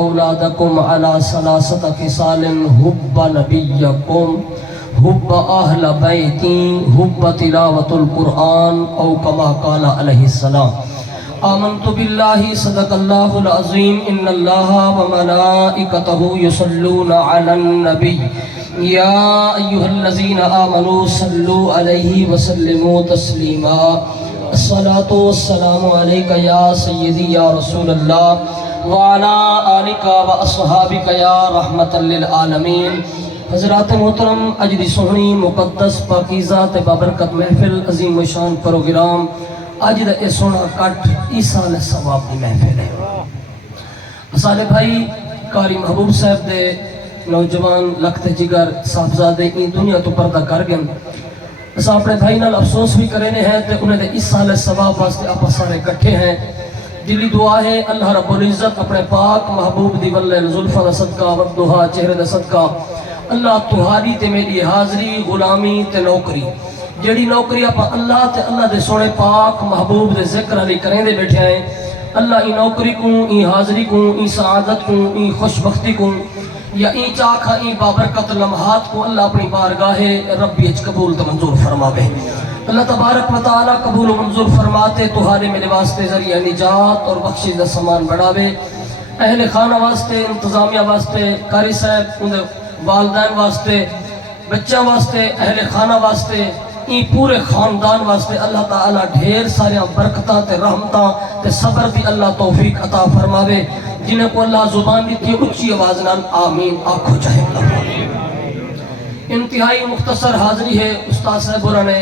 أولادكم على ثلاثة خصال حب نبيكم حب أهل بيتي حب تلاوة القرآن أو كما قال عليه السلام. آمنت بالله صدق الله العظيم إن الله وملائكته يصلون على النبي يا أيها الذين آمنوا صلوا عليه وسلموا تسليما. الصلاة والسلام عليك يا سيدي يا رسول الله وعلى آلک و اصحابک یا رحمت للعالمین. حضرات محترم، اج دی سونی مقدس پاکیزہ تے بابرکت محفل عظیم و شان پروگرام اج دا اے سونا کٹ ایسال ثواب دی محفل ہے. اسالے بھائی قاری محبوب صاحب دے نوجوان لخت جگر صاحبزادے این دنیا تو پردہ کر گئے. اسا اپنے بھائی نال افسوس بھی کرینے ہیں تے انہیں دے ایسال ثواب واسطے آپ سارے کٹھے ہیں. دلی دعا ہے اللہ رب العزت اپنے پاک محبوب دی واللہ زلفہ دا صدقہ وقتہا چہرے دا صدقہ اللہ تہاری تے میری حاضری غلامی تے نوکری جیڑی نوکری آپ اللہ تے اللہ دے سونے پاک محبوب دے ذکر علی کریں دے بیٹھے ہیں. اللہ ای نوکری کو ای حاضری کو ای سعادت کو ای خوشبختی کو یا ای چاکھا ای بابرکت لمحات کو اللہ اپنی بارگاہ ربی اچ قبول تے منظور فرماوے. اللہ تبارک و تعالی قبول و منظور فرماتے تہارے میرے واسطے ذریعہ نجات اور بخشش دا سامان بڑھاوے. اہل خانہ واسطے، انتظامیہ واسطے، قاری صاحب ان والدین واسطے، بچہ واسطے، اہل خانہ واسطے، این پورے خاندان واسطے اللہ تعالی ڈھیر سارے برکتاں تے رحمتاں تے صبر دی اللہ توفیق عطا فرماوے. جنہیں کو اللہ زبان دیتی ہے اچھی آواز نال آمین آکھو چاہے. انتہائی مختصر حاضری ہے. استاد صاحب اور نے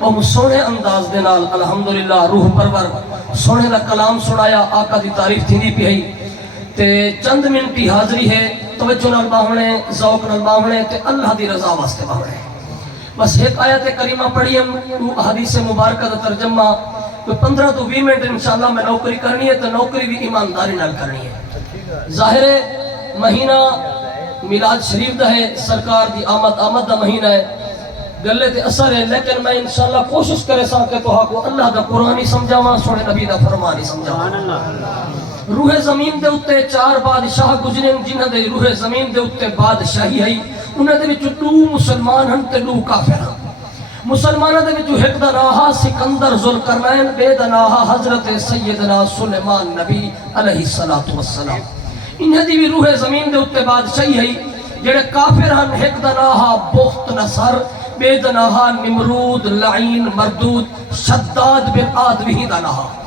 وہ سونے انداز دے نال الحمدللہ روح پرور سونے دا کلام سنایا. آقا دی تعریف تھی دی پہی تے چند منٹی حاضری ہے. توجہ نال باہنے، ذوق نال باہنے تے اللہ دی رضا واسطے باہنے. بس ایک آیت کریمہ پڑھی ہم حدیث مبارکہ دا ترجمہ 15 تو 20 منٹ انشاءاللہ میں نوکری کرنی ہے تو نوکری بھی ایمانداری نال کرنی ہے. ظاہر مہینہ میلاد شریف دا ہے، سرکار دی آمد دا مہینہ ہے، گلے تے اثر ہے، لیکن میں انشاءاللہ کوشش کرے سا کہ تو کو اللہ دا قرآنی سمجھاواں، سونے نبی دا فرمانی سمجھاواں. روح زمین دے اتے 4 بادشاہ گزرے جنہاں دے روح زمین دے اتے بادشاہی ہے. انہاں دے وچ 2 مسلمان ہن تے 2 کافر ہن. مسلماناں دے وچ ایک دا نام سکندر ذوالقرنین، بے دا نام حضرت سیدنا سلیمان نبی علیہ الصلوۃ والسلام. انہاں دی بھی روح زمین دے اتے بادشاہی ہے. جڑے کافر ہن ایک دا نام بخت نصر، بے دا نام نمرود لعین مردود شداد بن آدمی دا نام.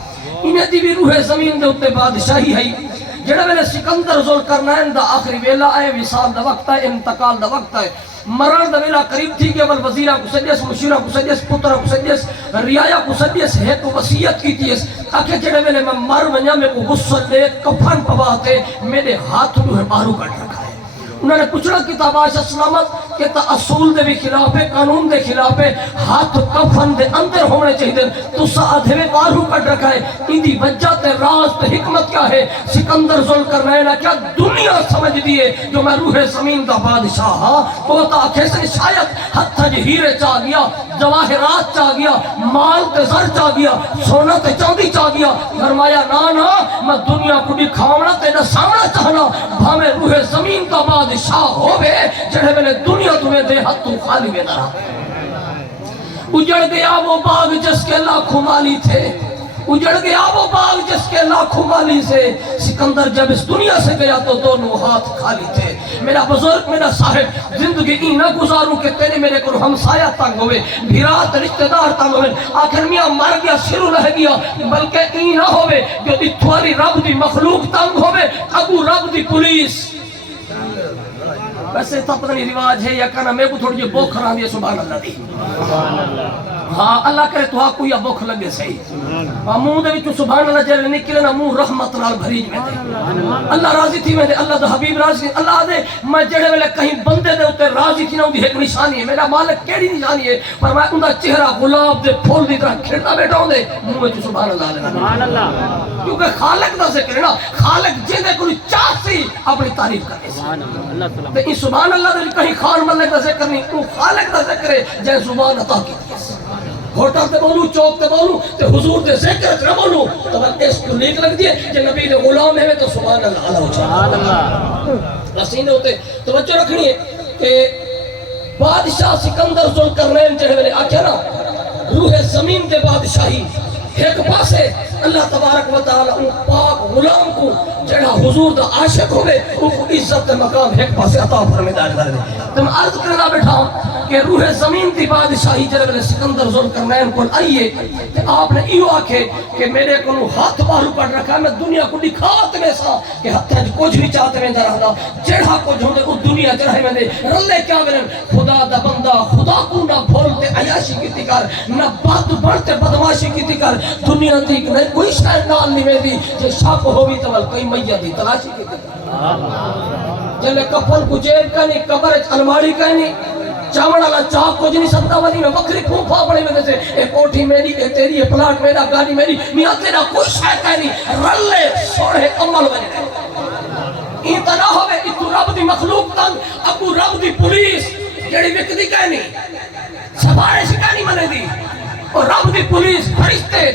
انہیں دی بھی روح زمین دے اتے بادشاہی ہے. جڑا ویلے سکندر ذوالقرنین دا آخری ویلا آئے، وصال دا وقت ہے، انتقال دا وقت ہے، مرن دا ویلا قریب تھی کہ اول وزیرہ کو سجیس، مشیرہ کو سجیس، پترہ کو سجیس، ریایہ کو سجیس، ایک وصیت کی تیس تاکہ جڑے ویلے میں مر ونیا میں کو غسل لے کفن پواتے میرے ہاتھ میں بارو کٹ رکھا ہے. انہوں نے پوچھنا کتاب عائشہ سلامت کہ تا اصول دے بھی خلاف ہے، قانون دے خلاف ہے، ہاتھ کفن دے اندر ہونے چاہیے. تو ساتھے میں بارو کٹ رکھا ہے. ان دی وجہ تے راز تے حکمت کیا ہے؟ سکندر ذوالقرنین کیا دنیا سمجھ دیئے جو میں روح زمین دا بادشاہ ہاں تو تا آکھے سے شاید ہتھا جی ہیرے چاہ گیا، جواہرات چاہ گیا، مال تے زر چاہ گیا، سونا تے چاندی چاہ گیا. فرمایا نا میں دنیا کو دکھاونا تے نہ سامنا چاہنا بھامے روح زمین دا بادشاہ ہوئے جڑے میں نے دنیا تمہیں دے حد تو خالی میں نہ رہا. اجڑ گیا وہ باغ جس کے لاکھوں مالی تھے، اجڑ گیا وہ باغ جس کے لاکھوں مالی سے. سکندر جب اس دنیا سے گیا تو دونوں ہاتھ خالی تھے. میرا بزرگ، میرا صاحب، زندگی ای نہ گزاروں کہ تیرے میرے کو ہمسایہ تنگ ہوئے، بھیرات رشتہ دار تنگ ہوئے، آخر میاں مر گیا سرو رہ گیا. بلکہ ای نہ ہوئے جو اتواری رب دی مخلوق تنگ ہوئے، ابو رب دی پولیس. ویسے تو پتہ نہیں رواج ہے یا کہنا میں کو تھوڑی جی بوکھ رہا دیا سبحان اللہ دی. ہاں اللہ کرے تو آپ کو یا بوکھ لگے صحیح. منہ دے وچوں سبحان اللہ جلے نکلے نا منہ رحمت نال بھریج میں دے. اللہ راضی تھی میں دے، اللہ دا حبیب راضی تھی. اللہ دے میں جڑے ویلے کہیں بندے دے اتے راضی تھی نا اندی ایک نشانی ہے. میرا مالک کیڑی نشانی ہے؟ پر میں اندہ چہرہ گلاب دے پھول دی طرح کھڑتا بیٹھا ہوں دے منہ وچوں سبحان اللہ دے. سبحان اللہ. کیونکہ خالق دا ذکر ہے نا، خالق جے دے کوئی چاہ سی اپنی تعریف کرنے سے. سبحان اللہ. سبحان اللہ دے کہیں خان ملک دا ذکر نہیں، تو خالق دا ذکر ہے جے زبان عطا کی تھی. ہوٹل تے بولوں چوک تے بولوں تے حضور دے ذکر نہ بولوں تو اس کو نیک لگ دیے کہ نبی دے غلام ہے تو سبحان اللہ علیہ سبحان اللہ رسینے ہوتے توجہ رکھنی ہے کہ بادشاہ سکندر ذوالقرنین جڑے ویلے آکھیا نا روح زمین دے بادشاہی ایک پاسے اللہ تبارک و تعالی ان پاک غلام کو جڑا حضور دا عاشق ہوئے ان کو عزت مقام ایک پاسے عطا فرمائے دے تو میں عرض کرنا بیٹھا ہوں کہ روح زمین دی بادشاہی جڑے ویلے سکندر ذوالقرنین کو آئیے کہ آپ نے ایو آکھے کہ میرے کو ہاتھ باہر کر رکھا میں دنیا کو دکھاتے میں سا کہ ہتھاں کچھ نہیں چاہتے میں رہندا جڑا کچھ ہوندے او دنیا چڑھے میں دے رلے کیا ولن خدا دا بندہ خدا کو نہ بھولتے عیاشی کیتی کر نہ بد بڑھتے بدماشی کیتی کر دنیا دی نہیں کوئی شے نال نہیں ویندی جے شک ہووی تو کوئی میت دی تلاشی کیتی کر جلے کفن کو جیب کا نہیں قبر الماری کا نہیں چاوڑ والا چاک کچھ نہیں سکتا ولی میں بکری پھوپھا پڑے میں سے اے کوٹھی میری اے تیری اے پلاٹ میرا گاڑی میری میاں تیرا کوئی شے کا نہیں رلے سوڑے عمل بنے این تا نہ ہوئے اتو رب دی مخلوق تن ابو رب دی پولیس جڑی وکدی کا نہیں سفارش کا نہیں منے دی اور رب دی پولیس فرشتے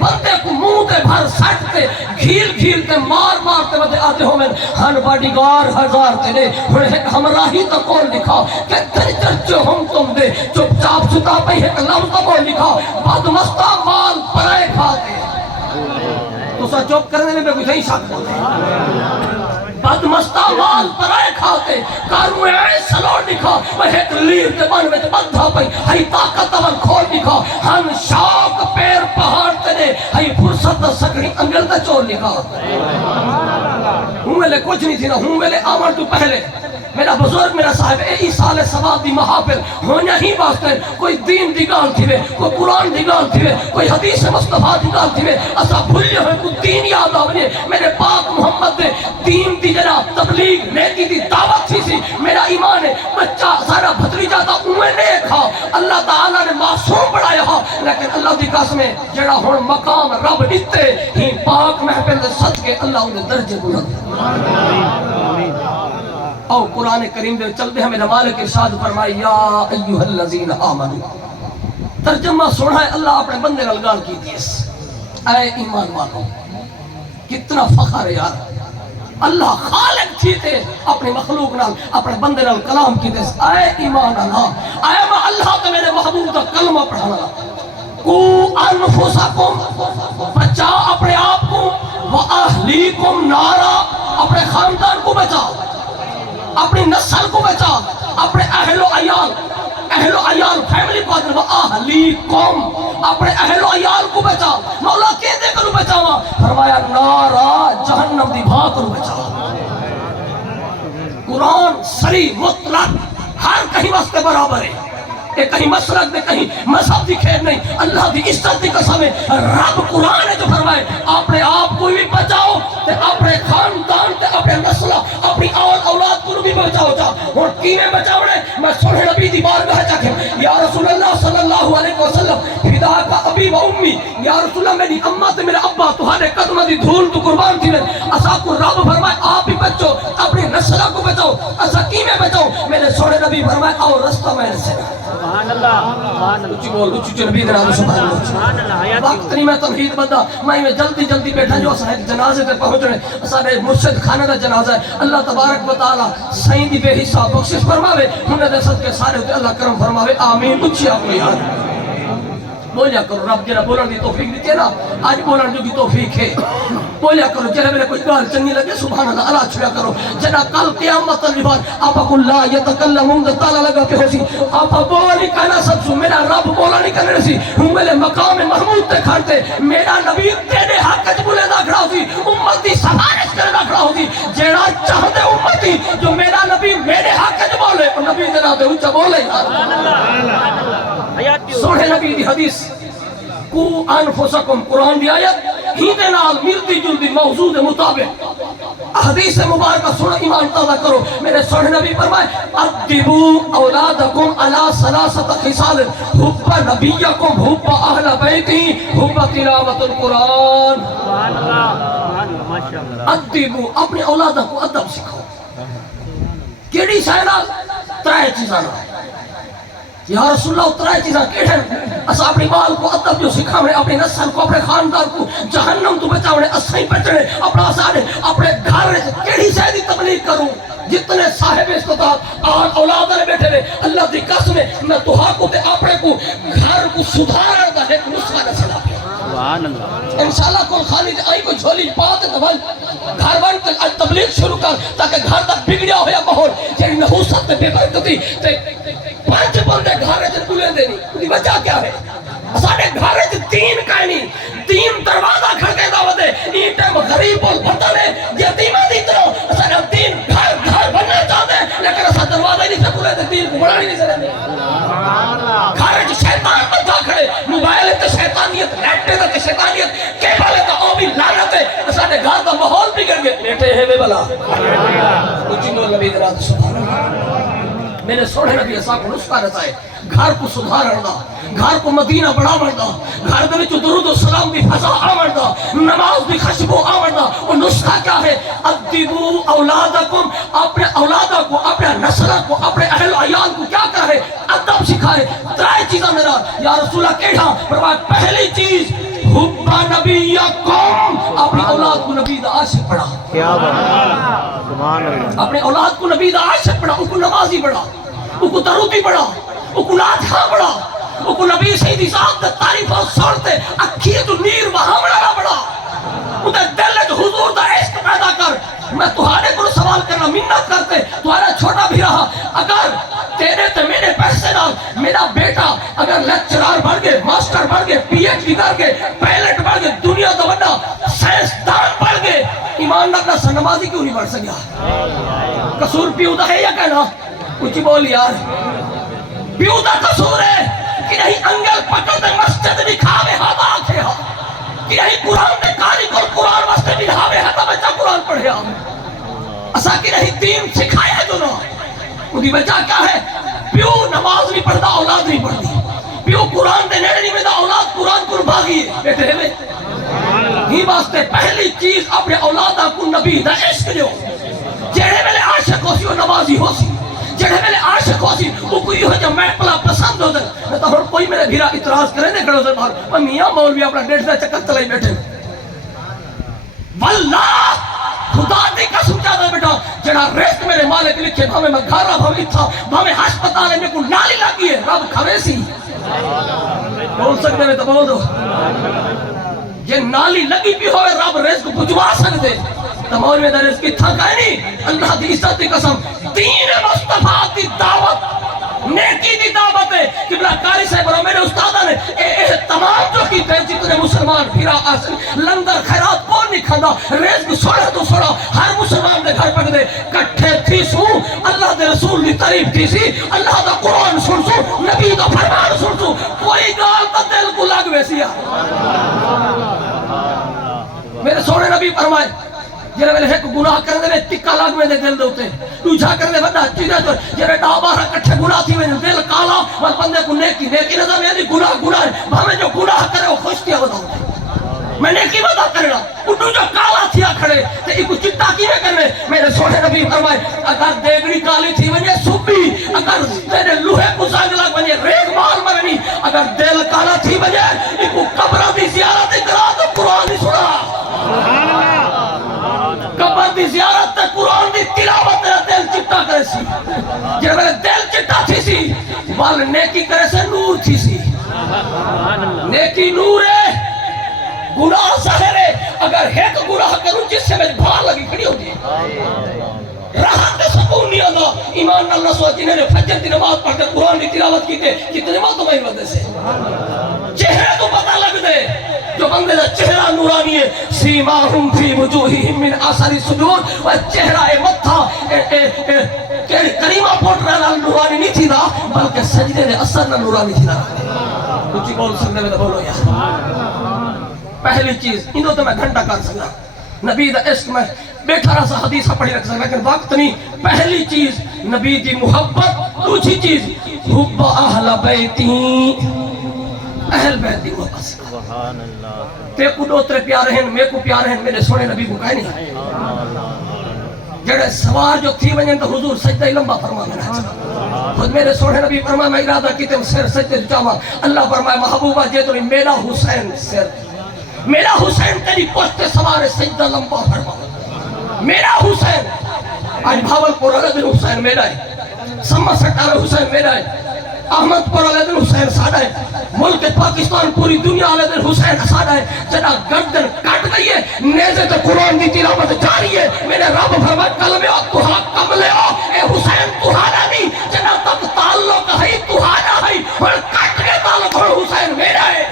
بندے کو منہ تے بھر سٹتے گھیل گھیل تے مار مار تے بدے آتے ہو میں ہن باڈی گار ہزار تے دے ہن ایک ہمراہی تا کون لکھا کہ تری چرچے ہم تم دے چپ چاپ ستا پہ ایک لفظ تا کون لکھا بعد مستا مال پرائے کھاتے تو سا چوپ کرنے میں کچھ نہیں شک بعد مستا مال پرائے کھاتے کارو اے سلوڑ دکھا وہ ایک لیر تے بن میں بندھا پئی ہائی طاقت اول کھول دکھا ہم شوق پیر پہاڑ تے ہائی فرصت سکڑی انگل تے چور لکھا ہوں ملے کچھ نہیں تھی نا ہوں ملے آمن تو پہلے میرا بزرگ میرا صاحب اے سال ثواب دی محافل ہونا ہی واسطے کوئی دین دی گال تھی وے کوئی قرآن دی گال تھی وے کوئی حدیث مصطفیٰ دی گال تھی وے اسا بھولے ہوئے کوئی دین یاد آونے میرے پاک محمد دے دین دی جنا تبلیغ نیکی دی دعوت تھی سی میرا ایمان ہے بچہ سارا بھتری جاتا اوے نیک ہا اللہ تعالیٰ نے معصوم بڑھایا ہا لیکن اللہ دی قسم ہے جڑا ہون مقام رب دیتے ہی پاک محفل دے صدقے اللہ انہیں درجے بلند او قرآن کریم دے چل دے ہمیں مالک ارشاد فرمائی یا ایوہ الذین آمنوا ترجمہ سوڑا ہے اللہ اپنے بندے نال گال کی دیس اے ایمان والو کتنا فخر ہے یار اللہ خالق تھی تے اپنے مخلوق نال اپنے بندے نال کلام کی دیس اے ایمان اللہ اے میں اللہ تے میرے محبوب دا کلمہ پڑھانا کو انفسکم بچا اپنے آپ کو وَأَهْلِيكُمْ نَارًا اپنے خاندان کو بچاؤ اپنی نسل کو بچا اپنے اہل و عیال فیملی کو ادھر وَأَهْلِيكُمْ اپنے اہل و عیال کو بچا مولا کہتے کرو بچاوا فرمایا نارا جہنم دی بھا کرو بچا قرآن سری مطلق ہر کہیں واسطے برابر ہے کہ کہیں مسلک دے کہیں مذہب دی خیر نہیں اللہ دی عزت دی قسم ہے رب قرآن ہے جو فرمائے اپنے آپ کو بھی بچاؤ تے اپنے خاندان تے اپنے نسلہ اپنی اولاد کو بھی بچاؤ جا اور کیویں بچاؤ نے میں سونے نبی دی بارگاہ جا کے یا رسول اللہ صلی اللہ علیہ وسلم فدا کا ابی و امی یا رسول اللہ میری اماں تے میرے ابا تمہارے قدمہ دی دھول تو قربان تھی اسا کو رب فرمائے آپ بھی بچو اپنی نسلہ کو بچاؤ اسا کیویں بچاؤ میرے سونے نبی فرمائے آؤ رستہ میں سے سبحان اللہ اچھی بول اچھی نبی دے نام سبحان اللہ وقت نہیں میں تمہید بندہ میں جلدی بیٹھا جو اسا ایک جنازے تے پہنچ رہے اسا نے مرشد خانہ دا جنازہ ہے اللہ تبارک و تعالی صحیح دی بے حساب بخشش فرماوے ہن دے صدقے سارے تے اللہ کرم فرماوے آمین اچھی آپ کو یاد بولیا کرو رب جنہ بولن دی توفیق دیتی ہے نا آج بولن جو کی توفیق ہے بولیا کرو جنہ میرے کوئی گال چنگی لگے سبحان اللہ اللہ چھویا کرو جنہ کل قیامت الوفات آپا کو لا یتکلمون دا تعالیٰ لگا کے ہو سی آپا بولی کہنا سب سو میرا رب بولا نہیں کرنے سی ہوں میرے مقام محمود تے کھڑتے میرا نبی تیرے حق چ بولے دا کھڑا ہو سی امتی سفارش کرے دا کھڑا ہو سی جیڑا چاہتے امتی جو میرا نبی میرے حق چ بولے اور نبی دے ناتے اونچا بولے سوڑے نبی دی حدیث کو انفسکم قرآن دی آیت ہی دے نال ملتی جلدی موضوع دے مطابق حدیث مبارکہ سنو ایمان تازہ کرو میرے سوڑے نبی فرمائے ادبو اولادکم علی ثلاثت خصال حب نبیکم حب اہل بیتی حب تلاوت القرآن ادبو اپنے اولادہ کو ادب سکھو کیڑی شاہدہ ترائے چیزانا یا رسول اللہ اترائی چیزاں کیڑھیں اس اپنی مال کو ادب جو سکھاونے اپنی نسل کو اپنے خاندان کو جہنم تو بچاونے اسائیں بچنے اپنا آسانے اپنے گھر کیڑی شاید تبلیغ کروں جتنے صاحب استطاعت اور اولاد نے بیٹھے ہوئے اللہ دی قسم ہے میں توہا کو تے اپنے کو گھر کو سدھارن دا ایک نسخہ نہ چلا سبحان اللہ انشاءاللہ کل خالی آئی کو جھولی پاتے تو بھائی گھر بن کے تبلیغ شروع کر تاکہ گھر تک بگڑیا ہویا ماحول جیڑی نحوست تے بے برکتی تے پانچ بندے گھر وچ بلیں دے نہیں دی وجہ کیا ہے ساڈے گھر وچ دین کا نہیں دین دروازہ کھڑکے دا ودے این ٹائم غریب اور بھٹا نے یتیماں دی طرح ساڈا دین گھر گھر بننا چاہتے لیکن اسا دروازہ نہیں سے کھلے تے دین کو بڑھا نہیں سکتے گھر وچ شیطان بندہ کھڑے موبائل تے شیطانیت نیٹ تے شیطانیت کیبل تے او بھی لعنت ہے ساڈے گھر دا ماحول بگڑ گیا بیٹھے ہے بلا اونچی بول نبی درات سبحان اللہ میرے سوڑے نبی ایسا کو نسخہ رہتا ہے گھر کو سدھارن دا گھر کو مدینہ بڑھاون دا گھر دے وچ درود و سلام دی فضا آون دا نماز دی خوشبو آون دا وہ نسخہ کیا ہے ادبو اولادکم اپنے اولادہ کو اپنے نسلہ کو اپنے اہل عیال کو کیا کہے ادب سکھائے ترائے چیزاں میرا یا رسول اللہ کیڑا فرمایا پہلی چیز حب نبیکم اپنی اولاد کو نبی دا عاشق بڑھا کیا بات سبحان اللہ اپنے اولاد کو نبی دا عاشق بڑھا ان کو نمازی بڑھا ان کو درودی بڑھا ان کو ناتھا بڑھا ان کو نبی سیدی ذات دے تعریف اور سڑتے اکھی تو نیر وہاں بڑھا ان دے دل جو حضور دا عشق پیدا کر میں تمہارے کو سوال کرنا منت کرتے تمہارا چھوٹا بھی رہا اگر تیرے تے میرے پیسے نال میرا بیٹا اگر لیکچرار بڑھ گئے ماسٹر بڑھ گئے پی ایچ ڈی کر گئے پائلٹ بڑھ گئے دنیا دا بڑا سائنسدان بڑھ گئے ایمان نہ نمازی کیوں نہیں بڑھ سکیا قصور پیو دا ہے یا کہنا کچھ بول یار پیو دا قصور ہے کہ نہیں انگل پکڑ دے مسجد دکھاوے ہوا آکھے ہاں کہ نہیں قرآن دے کاری کو قرآن واسطے دکھاوے ہوا بچہ قرآن پڑھے ہاں اسا کہ نہیں دین سکھایا جو نا ان کی وجہ کیا ہے پیو نماز نہیں پڑھتا اولاد نہیں پڑھتی پیو قرآن دے نیڑے نہیں میں اولاد قرآن کو بھاگی ہے بیٹھے ہوئے ہی واسطے پہلی چیز اپنے اولادہ کو نبی دا عشق جو جڑے میں عاشق ہو سی وہ نمازی ہو سی جڑے میں عاشق ہو سی وہ کوئی ہو جو میں پلا پسند ہو دے میں تو ہر کوئی میرے بھیرا اعتراض کرے دے کھڑے سے باہر میں میاں مولوی اپنا ڈیڑھ سے چکر چلائی بیٹھے واللہ خدا دی قسم چاہتا ہے بیٹا جڑا رزق میرے مالک لکھے بھامے میں گھارا بھامے تھا بھامے ہسپتالے میں کو نالی لگی ہے رب کھوے سی بول سکتے میں تو بول دو یہ نالی لگی بھی ہوئے رب رزق بجوا سکتے تمہور میں در رزق تھا کہے نہیں اللہ دی عزت دی قسم دین مصطفیٰ دی دعوت نیکی دی دعوت ہے کہ بلا کاری صاحب اور میرے استادہ نے تمام جو کی تیجی تنے مسلمان پھرا آسن لنگر خیرات کون نہیں کھانا رزق سوڑا تو سوڑا ہر مسلمان دے گھر پک دے کٹھے تھی سو اللہ دے رسول دی تعریف تھی سی اللہ دا قرآن سن سو نبی دا فرمان سن سو کوئی گال تا دل کو لگ ویسی میرے سونے نبی فرمائے جنہیں میں نے ایک گناہ کرنے میں تکا لگ میں دے دل دوتے دوجھا کرنے بندہ چیزیں تو جنہیں ڈابارہ کٹھے گناہ تھی میں دل کالا اور بندے کو نیکی نظر میں گناہ ہے ہمیں جو گناہ کرے وہ خوش کیا بتاؤ میں نیکی بتا کرنا انہوں جو کالا تھیا کھڑے تو ایک چٹا کی میں کرنے میرے سونے نبی فرمائے اگر دیگڑی کالی تھی ونجے سبی اگر تیرے لوہے کو زنگ لگ ونجے ریگ مار مرنی اگر دل کالا تھی ونجے ایک قبرہ دی زیارت کرا تو قرآن ہی سنا قبر دی زیارت تے قرآن دی تلاوت تیرا دل چٹا کرے سی جب میرے دل چٹا تھی سی وال نیکی کرے سے نور تھی سی نیکی نور ہے گناہ ظاہر ہے اگر ایک گناہ کروں جس سے میں بھار لگی کھڑی ہوتی ہے راحت سکون نہیں آتا ایمان اللہ سوا جنہیں نے فجر دی نماز پڑھ کر قرآن دی تلاوت کی تھے کتنے ماں تو میں بندے سے چہرے تو پتہ لگ دے جو بندے کا چہرہ نورانی ہے سیماہم فی وجوہہم من اثر السجود و چہرہ متھا کریمہ پوٹ رہا نورانی نہیں تھی دا بلکہ سجدے دے اثر نہ نورانی تھی دا کچھ بول سکنے میں تو بولو یا پہلی چیز انہوں تو میں گھنٹہ کر سکنا نبی دا عشق میں بیٹھا رہا سا حدیثہ پڑھی رکھ سکنا لیکن وقت نہیں پہلی چیز نبی دی محبت دوسری چیز حب اہل بیتی اہل بیت دی محبت سبحان اللہ تے کو دوترے پیارے ہیں میں کو پیارے ہیں میرے سونے نبی کو کہہ نہیں جڑے سوار جو تھی ونجن تو حضور سجدہ ہی لمبا فرمانا خود میرے سونے نبی فرمایا میں ارادہ کی تم سر سجدے چاہواں اللہ فرمایا محبوبہ جے تو میرا حسین سر میرا حسین تیری پشت سوار سجدہ لمبا فرما میرا حسین آج بھاول پور علیہ دن حسین میرا ہے سما سٹار حسین میرا ہے احمد پور علیہ دن حسین ساڑھا ہے ملک پاکستان پوری دنیا علیہ دن حسین ساڑھا ہے جنا گردن کٹ گئی ہے نیزے تو قرآن دی تلاوت جاری ہے میرے رب فرمائے کلمے او توہا کملے او اے حسین توہانا نہیں جنا تک تعلق ہے توہانا ہے اور کٹ کے تعلق اور حسین میرا ہے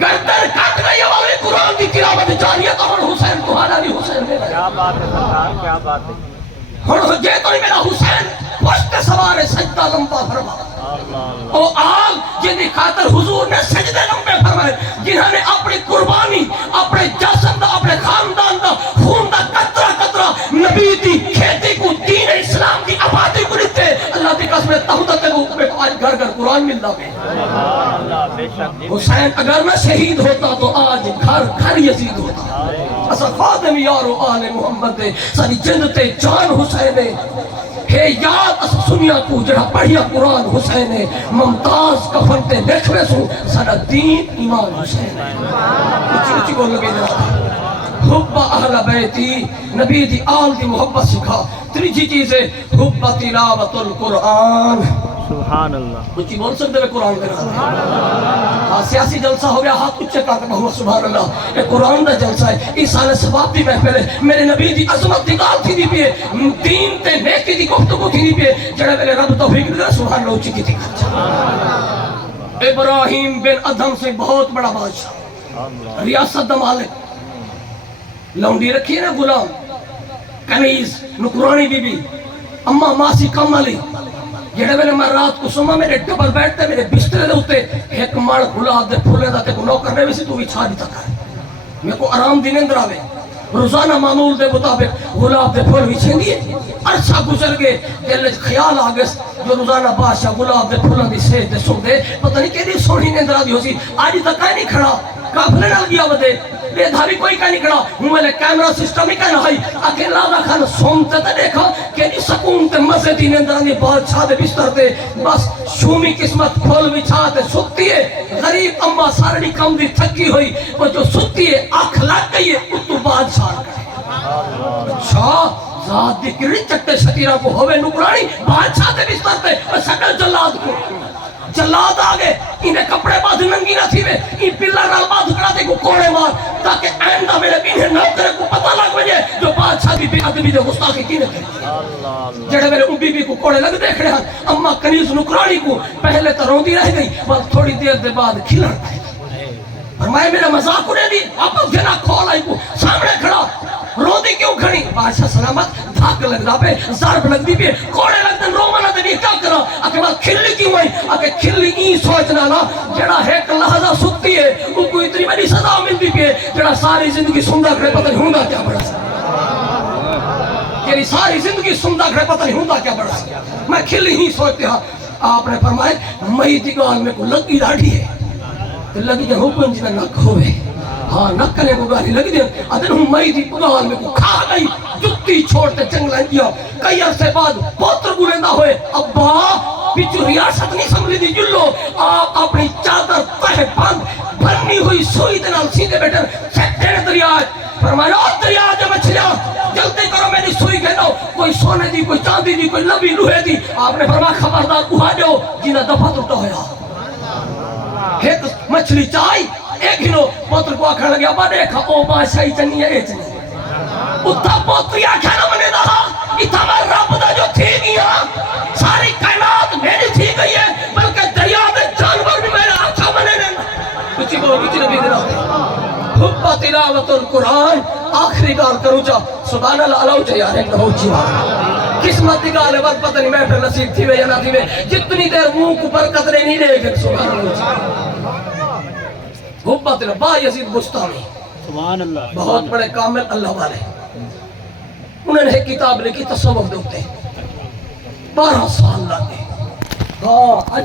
گردن کٹ گئی ہے والی قرآن دی تلاوت جاری ہے تو اور حسین توہانا نہیں حسین میرا ہے کیا بات ہے سرکار کیا بات ہے اور جے تو میرا حسین پشت سوار سجدہ لمبا فرما او آل جنہی خاطر حضور نے سجدے لمبے فرمائے جنہوں نے اپنی قربانی اپنے جسم دا اپنے خاندان دا خون دا قطرہ قطرہ نبی دی کھیتی کو دین اسلام دی آبادی کو لیتے اللہ دی قسم تہودت میں آج گھر گھر قرآن ملتا ہے حسین اگر میں شہید ہوتا تو آج گھر گھر یزید ہوتا اصلا خادم یارو آل محمد دے ساری جند تے جان حسین ہے یاد اس سنیا کو جڑا پڑھیا قرآن حسین ہے ممتاز کفن تے لکھوے سو سارا دین ایمان حسین ہے اچھی اچھی بول نبی دے حب اہل بیتی نبی دی آل دی محبت سکھا تریجی چیز ہے حب تلاوت القرآن سبحان اللہ اچھی بول سکتے ہیں قرآن کے نام سیاسی جلسہ ہو گیا ہاتھ اچھے کہتا ہوا سبحان اللہ یہ قرآن دا جلسہ ہے اس سال ثواب دی محفل ہے میرے نبی دی عظمت دی گال تھی دی پیے دین تے نیکی دی گفتگو تھی دی پیے جڑے میرے رب توفیق دے سبحان اللہ اچھی کی تھی ابراہیم بن ادھم سے بہت بڑا بادشاہ ریاست دا مالک لونڈی رکھی ہے نا غلام کنیز نکرانی بی بی اما ماسی کم علی جڑے میں میں رات کو سما میرے ڈبل بیٹھ تے میرے بسترے دے ہوتے ایک مڑ گلاب دے پھولے دا تے کو نو کرنے ویسی تو بھی چھا دی تک ہے میں کو آرام دی نیند راوے روزانہ معمول دے مطابق گلاب دے پھول بھی چھین دیے عرصہ گزر گئے دل خیال آگس جو روزانہ بادشاہ گلاب دے پھولوں دی سیج دے سو دے پتہ نہیں کہ دی سونی نیند را دی ہو سی آج تک کہیں نہیں کھڑا کافلے نال گیا بدے بے دھاری کوئی کہیں نہیں کھڑا ہوں میں کیمرہ سسٹم ہی کہنا ہے آکے لادا خان سومتے تے دیکھا کہ دی سکون تے مزے دی نیندرانی بادشاہ دے بستر تے بس شومی قسمت کھول بچھا تے ستی ہے غریب اما سارڑی کم دی تھکی ہوئی وہ جو ستی ہے آنکھ لگ گئی ہے اتو بادشاہ کرے اچھا ذات دی کری چکتے شتیرہ کو ہوئے نکرانی بادشاہ دے بستر تے اور سکل جلاد کو جلاد آگے انہیں کپڑے باندھ ننگی نہ تھی وے ان پلر نال باندھ کراتے کو کوڑے مار تاکہ آئندہ میرے بینہ نہ کرے کو پتہ لگ وجے جو بادشاہ دی بے ادبی دے گستاخی کینے کرے جڑے میرے ام بی بی کو کوڑے لگ دیکھ رہے ہیں اما کنیز نکرانی کو پہلے تو روندی رہ گئی بس تھوڑی دیر دے بعد کھلن فرمائے میرا مذاق اڑے دی واپس جنا کھول آئی کو سامنے کھڑا روندی کیوں کھڑی بادشاہ سلامت دھاک لگ دا پہ ضرب لگ دی پہ کوڑے لگ دن رومانہ دے بھی کیا کرا آکے بعد کھلی کیوں آئی آکے کھلی این سوچنا نا جڑا ایک لحظہ سکتی ہے ان کو اتنی بڑی سزا ملتی پہ جڑا ساری زندگی سندہ کرے پتہ نہیں ہوں گا کیا بڑا سا یعنی ساری زندگی سندہ کرے پتہ نہیں ہوں گا کیا بڑا سا میں کھلی ہی سوچتے ہاں آپ نے فرمائے مئی دیگال میں کو لگی راڑھی ہے لگی جن حکم جنہ نک ہوئے ہاں نکلے کو گالی لگی دیں ادھر ہوں مئی دی پگال میں کو کھا گئی جتی چھوڑتے جنگ لائن دیا کئی عرصے بعد پوتر گلندہ ہوئے ابا پیچھو ریاست نہیں سمجھ دی جلو آپ اپنی چادر تہ بند بھرنی ہوئی سوئی دنال سیدھے بیٹھر سیٹھے دریا فرمایا او دریا جب اچھلیا جلدی کرو میری سوئی کہنا کوئی سونے دی کوئی چاندی دی کوئی لبی لوہے دی آپ نے فرمایا خبردار اُہا جاؤ جنہ دفعہ ٹوٹا ہویا ایک مچھلی چائی ایک ہنو پوتر کو آکھا لگیا با دیکھا او بادشاہی چنی ہے اے چنی اتھا پوتری آکھا نہ منے رہا اتھا میں رب دا جو تھی گیا ساری کائنات میری تھی گئی ہے بلکہ دریا دے جانور بھی میرا آکھا منے رہا کچھ بولو کچھ نبی دینا حب تلاوت القرآن آخری گال کروں چا سبحان اللہ علاو چا یار ایک نمو چی بات قسمت دی گالے بات پتہ نہیں میں پھر نصیب تھی وے یا نہ تھی وے جتنی دیر منہ کو برکت نہیں دے گا سبحان اللہ حب تلاوت با یزید بستانی سبحان اللہ بہت بڑے کامل اللہ والے انہوں نے ایک کتاب لکھی تصوف دے ہوتے 12 سال لگے ہاں